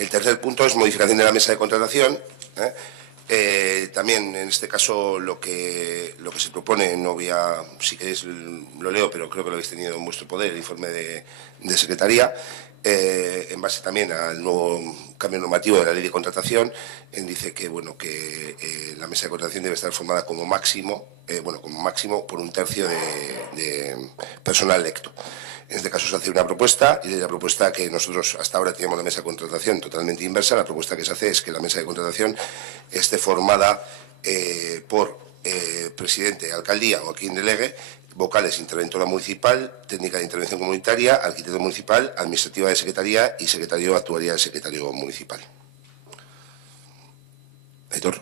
El tercer punto es modificación de la mesa de contratación. También, en este caso, lo que se propone, no voy a, si queréis lo leo, pero creo que lo habéis tenido en vuestro poder, el informe de Secretaría, en base también al nuevo cambio normativo de la ley de contratación, dice que, bueno, que la mesa de contratación debe estar formada como máximo por un tercio de personal electo. En este caso se hace una propuesta, y la propuesta que nosotros hasta ahora teníamos la mesa de contratación totalmente inversa. La propuesta que se hace es que la mesa de contratación esté formada por presidente, alcaldía o quien delegue, vocales, interventora municipal, técnica de intervención comunitaria, arquitecto municipal, administrativa de secretaría y secretario actuaría del secretario municipal. Aitor.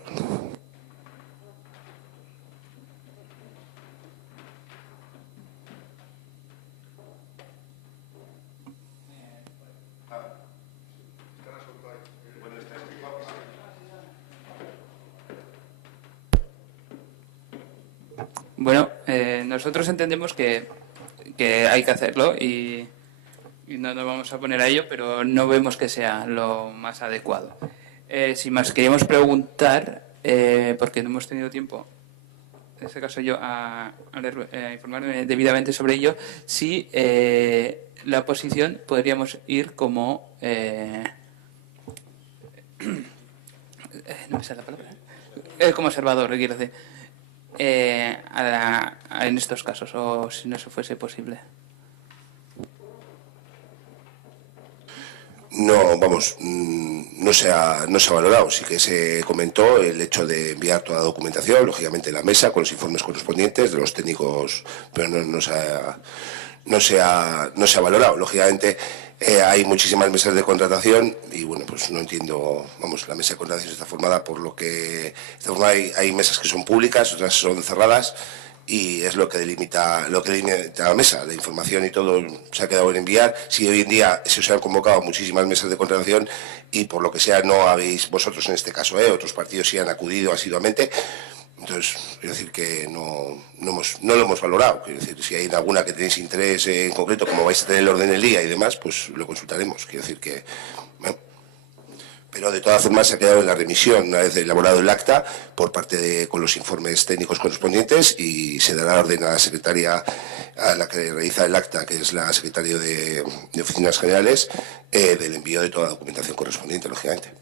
Bueno, nosotros entendemos que hay que hacerlo y no nos vamos a poner a ello, pero no vemos que sea lo más adecuado. Sin más, queríamos preguntar, porque no hemos tenido tiempo, en este caso yo, a informarme debidamente sobre ello, si la oposición podríamos ir como... no me sale la palabra. Como observador, quiero decir. En estos casos, o si no se fuese posible. No, vamos, no se ha valorado. Sí que se comentó el hecho de enviar toda la documentación, lógicamente la mesa, con los informes correspondientes de los técnicos, pero no se ha valorado. Lógicamente hay muchísimas mesas de contratación y, bueno, pues no entiendo, vamos, la mesa de contratación está formada por lo que... Hay mesas que son públicas, otras son cerradas, y es lo que delimita la mesa. La información y todo se ha quedado en enviar. Si hoy en día se han convocado muchísimas mesas de contratación y por lo que sea no habéis, vosotros en este caso, otros partidos sí han acudido asiduamente, entonces quiero decir que no lo hemos valorado. Quiero decir, si hay alguna que tenéis interés en concreto, como vais a tener el orden del día y demás, pues lo consultaremos. Quiero decir que... Bueno, pero de todas formas se ha quedado en la remisión una vez elaborado el acta por parte con los informes técnicos correspondientes, y se dará orden a la secretaria, a la que realiza el acta, que es la secretaria de Oficinas Generales, del envío de toda la documentación correspondiente, lógicamente.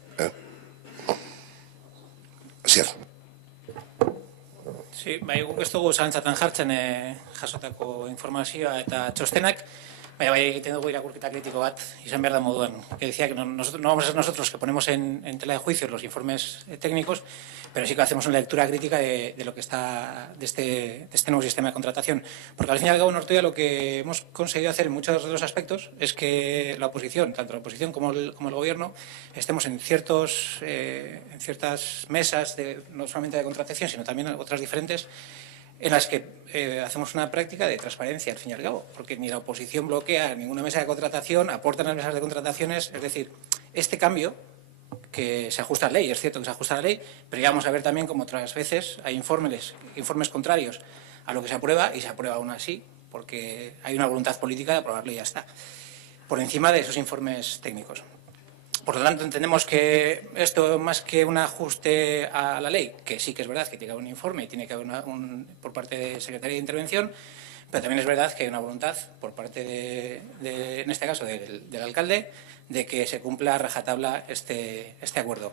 Así es. Sí, guk ez dugu zalantzatan jartzen jasotako informazioa eta txostenak, bai egiten dugu irakurketa kritiko bat izan behar da moduan, que decía que no vamos a ser nosotros que ponemos en tela de juicio los informes técnicos, pero sí que hacemos una lectura crítica de lo que está de este nuevo sistema de contratación. Porque al fin y al cabo en Ortuella lo que hemos conseguido hacer en muchos de los aspectos es que la oposición, tanto la oposición como el gobierno, estemos en ciertas mesas, no solamente de contratación, sino también otras diferentes, en las que hacemos una práctica de transparencia, al fin y al cabo, porque ni la oposición bloquea ninguna mesa de contratación, aportan las mesas de contrataciones, es decir, este cambio que se ajusta a la ley, es cierto que se ajusta a la ley, pero ya vamos a ver también como otras veces hay informes contrarios a lo que se aprueba y se aprueba aún así, porque hay una voluntad política de aprobarlo y ya está, por encima de esos informes técnicos. Por lo tanto, entendemos que esto, más que un ajuste a la ley, que sí que es verdad que tiene que haber un informe y tiene que haber por parte de Secretaría de Intervención, pero también es verdad que hay una voluntad por parte en este caso, del alcalde, de que se cumpla a rajatabla este acuerdo.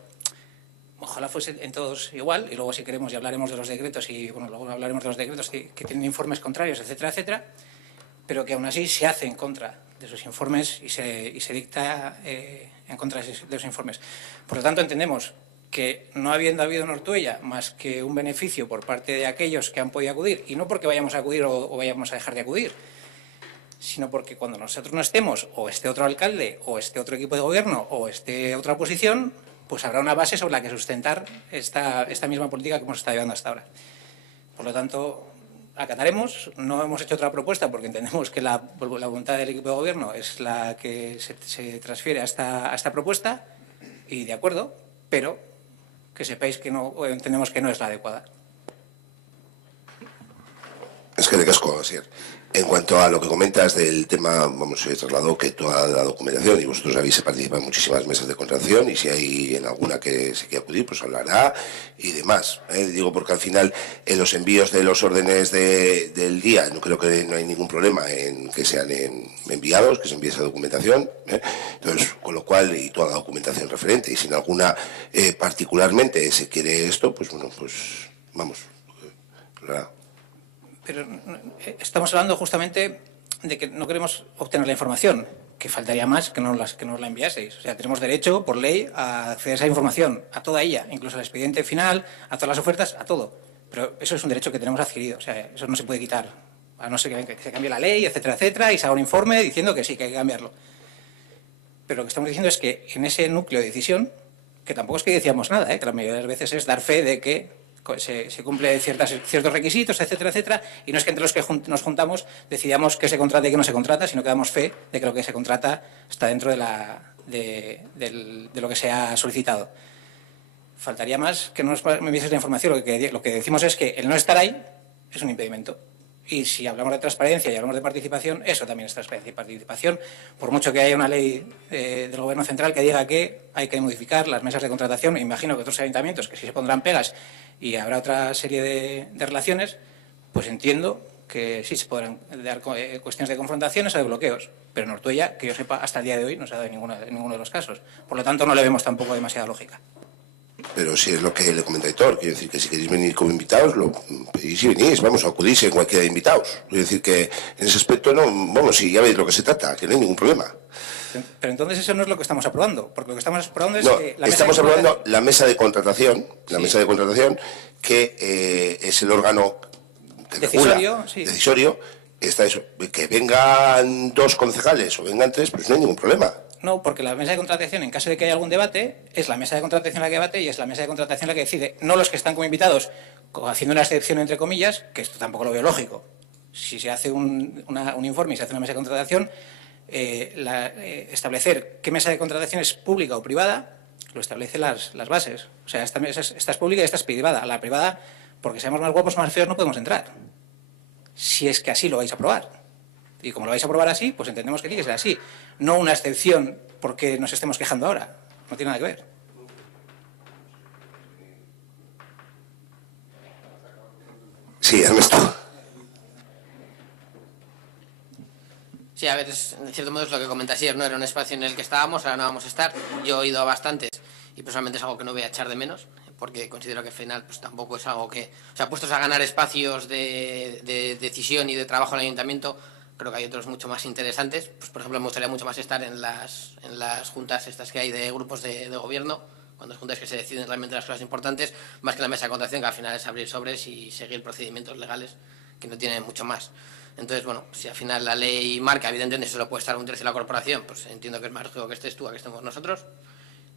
Ojalá fuese en todos igual, y luego si queremos ya hablaremos de los decretos, y bueno, luego hablaremos de los decretos que tienen informes contrarios, etcétera, etcétera, pero que aún así se hace en contra de esos informes y se dicta en contra de esos informes. Por lo tanto, entendemos que no habiendo habido en Ortuella más que un beneficio por parte de aquellos que han podido acudir, y no porque vayamos a acudir o vayamos a dejar de acudir, sino porque cuando nosotros no estemos, o esté otro alcalde, o esté otro equipo de gobierno, o esté otra oposición, pues habrá una base sobre la que sustentar esta misma política que hemos estado llevando hasta ahora. Por lo tanto, acataremos. No hemos hecho otra propuesta porque entendemos que la voluntad del equipo de gobierno es la que se transfiere a esta propuesta, y de acuerdo, pero que sepáis que no, entendemos que no es la adecuada. Es que de casco, así. En cuanto a lo que comentas del tema, vamos, se trasladó que toda la documentación, y vosotros habéis participado en muchísimas mesas de contratación, y si hay en alguna que se quiera acudir, pues hablará y demás. Digo, porque al final, en los envíos de los órdenes del día, no creo que no hay ningún problema en que sean enviados, que se envíe esa documentación. Entonces, con lo cual, y toda la documentación referente, y si en alguna particularmente se quiere esto, pues bueno, pues vamos. Pero estamos hablando justamente de que no queremos obtener la información, que faltaría más que nos la enviaseis. O sea, tenemos derecho, por ley, a acceder a esa información, a toda ella, incluso al expediente final, a todas las ofertas, a todo. Pero eso es un derecho que tenemos adquirido, o sea, eso no se puede quitar, a no ser que se cambie la ley, etcétera, etcétera, y se haga un informe diciendo que sí, que hay que cambiarlo. Pero lo que estamos diciendo es que en ese núcleo de decisión, que tampoco es que decíamos nada, que la mayoría de las veces es dar fe de que se cumple ciertos requisitos, etcétera, etcétera, y no es que entre los que nos juntamos decidamos qué se contrata y qué no se contrata, sino que damos fe de que lo que se contrata está dentro de lo que se ha solicitado. Faltaría más que no nos enviases la información, lo que decimos es que el no estar ahí es un impedimento. Y si hablamos de transparencia y hablamos de participación, eso también es transparencia y participación. Por mucho que haya una ley del Gobierno central que diga que hay que modificar las mesas de contratación, me imagino que otros ayuntamientos que sí se pondrán pegas y habrá otra serie de relaciones, pues entiendo que sí se podrán dar cuestiones de confrontaciones o de bloqueos. Pero en Ortuella, que yo sepa, hasta el día de hoy no se ha dado en ninguno de los casos. Por lo tanto, no le vemos tampoco demasiada lógica. Pero si es lo que le comenta Héctor, quiero decir que si queréis venir como invitados, lo pedís y venís, vamos, acudís en cualquiera de invitados. Quiero decir que en ese aspecto, no, vamos, si ya veis lo que se trata, que no hay ningún problema. Pero entonces eso no es lo que estamos aprobando, porque lo que estamos aprobando es que la estamos aprobando la mesa de contratación, mesa de contratación, que es el órgano que decisorio, está eso, que vengan 2 concejales o vengan 3, pues no hay ningún problema. No, porque la mesa de contratación, en caso de que haya algún debate, es la mesa de contratación la que debate y es la mesa de contratación la que decide, no los que están como invitados, haciendo una excepción entre comillas, que esto tampoco lo veo lógico. Si se hace un informe y se hace una mesa de contratación, establecer qué mesa de contratación es pública o privada, lo establece las bases. O sea, esta es pública y esta es privada. A la privada, porque seamos más guapos, más feos, no podemos entrar. Si es que así lo vais a aprobar. Y como lo vais a aprobar así, pues entendemos que tiene que ser así. No una excepción porque nos estemos quejando ahora. No tiene nada que ver. Sí, Ernesto. Sí, a ver, en cierto modo es lo que comenté ayer, ¿no? Era un espacio en el que estábamos, ahora no vamos a estar. Yo he ido a bastantes y personalmente es algo que no voy a echar de menos, porque considero que al final pues tampoco es algo que... O sea, puestos a ganar espacios de decisión y de trabajo en el ayuntamiento, creo que hay otros mucho más interesantes. Pues, por ejemplo, me gustaría mucho más estar en las juntas estas que hay de grupos de gobierno, cuando es juntas que se deciden realmente las cosas importantes, más que la mesa de contratación, que al final es abrir sobres y seguir procedimientos legales que no tienen mucho más. Entonces, bueno, si al final la ley marca, evidentemente, solo puede estar 1/3 de la corporación, pues entiendo que es más lógico que estés tú a que estemos nosotros.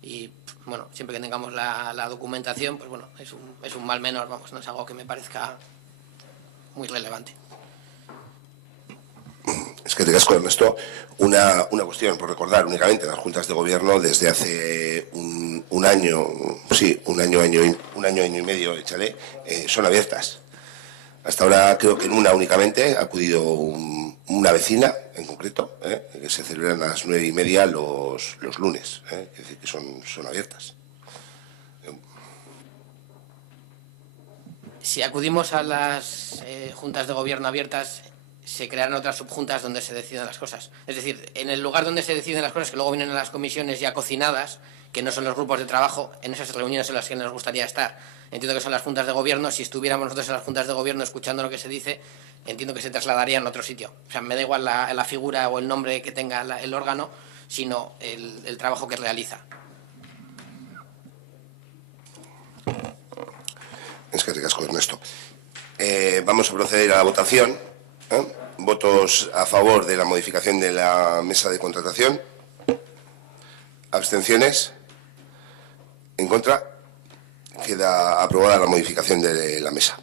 Y, bueno, siempre que tengamos la documentación, pues bueno, es un mal menor, vamos, no es algo que me parezca muy relevante. Es que te casco, Ernesto, una cuestión por recordar únicamente, las juntas de gobierno desde hace un año, sí, un año y medio, échale, son abiertas. Hasta ahora creo que en una únicamente ha acudido una vecina, en concreto, que se celebran a las 9:30 los lunes, es decir, que son abiertas. Si acudimos a las juntas de gobierno abiertas, se crearán otras subjuntas donde se deciden las cosas. Es decir, en el lugar donde se deciden las cosas, que luego vienen a las comisiones ya cocinadas, que no son los grupos de trabajo, en esas reuniones en las que nos gustaría estar. Entiendo que son las juntas de gobierno. Si estuviéramos nosotros en las juntas de gobierno escuchando lo que se dice, entiendo que se trasladaría en otro sitio. O sea, me da igual la figura o el nombre que tenga el órgano, sino el trabajo que realiza. Es que te casco, Ernesto. Vamos a proceder a la votación. Votos a favor de la modificación de la mesa de contratación. ¿Abstenciones? ¿En contra? Queda aprobada la modificación de la mesa.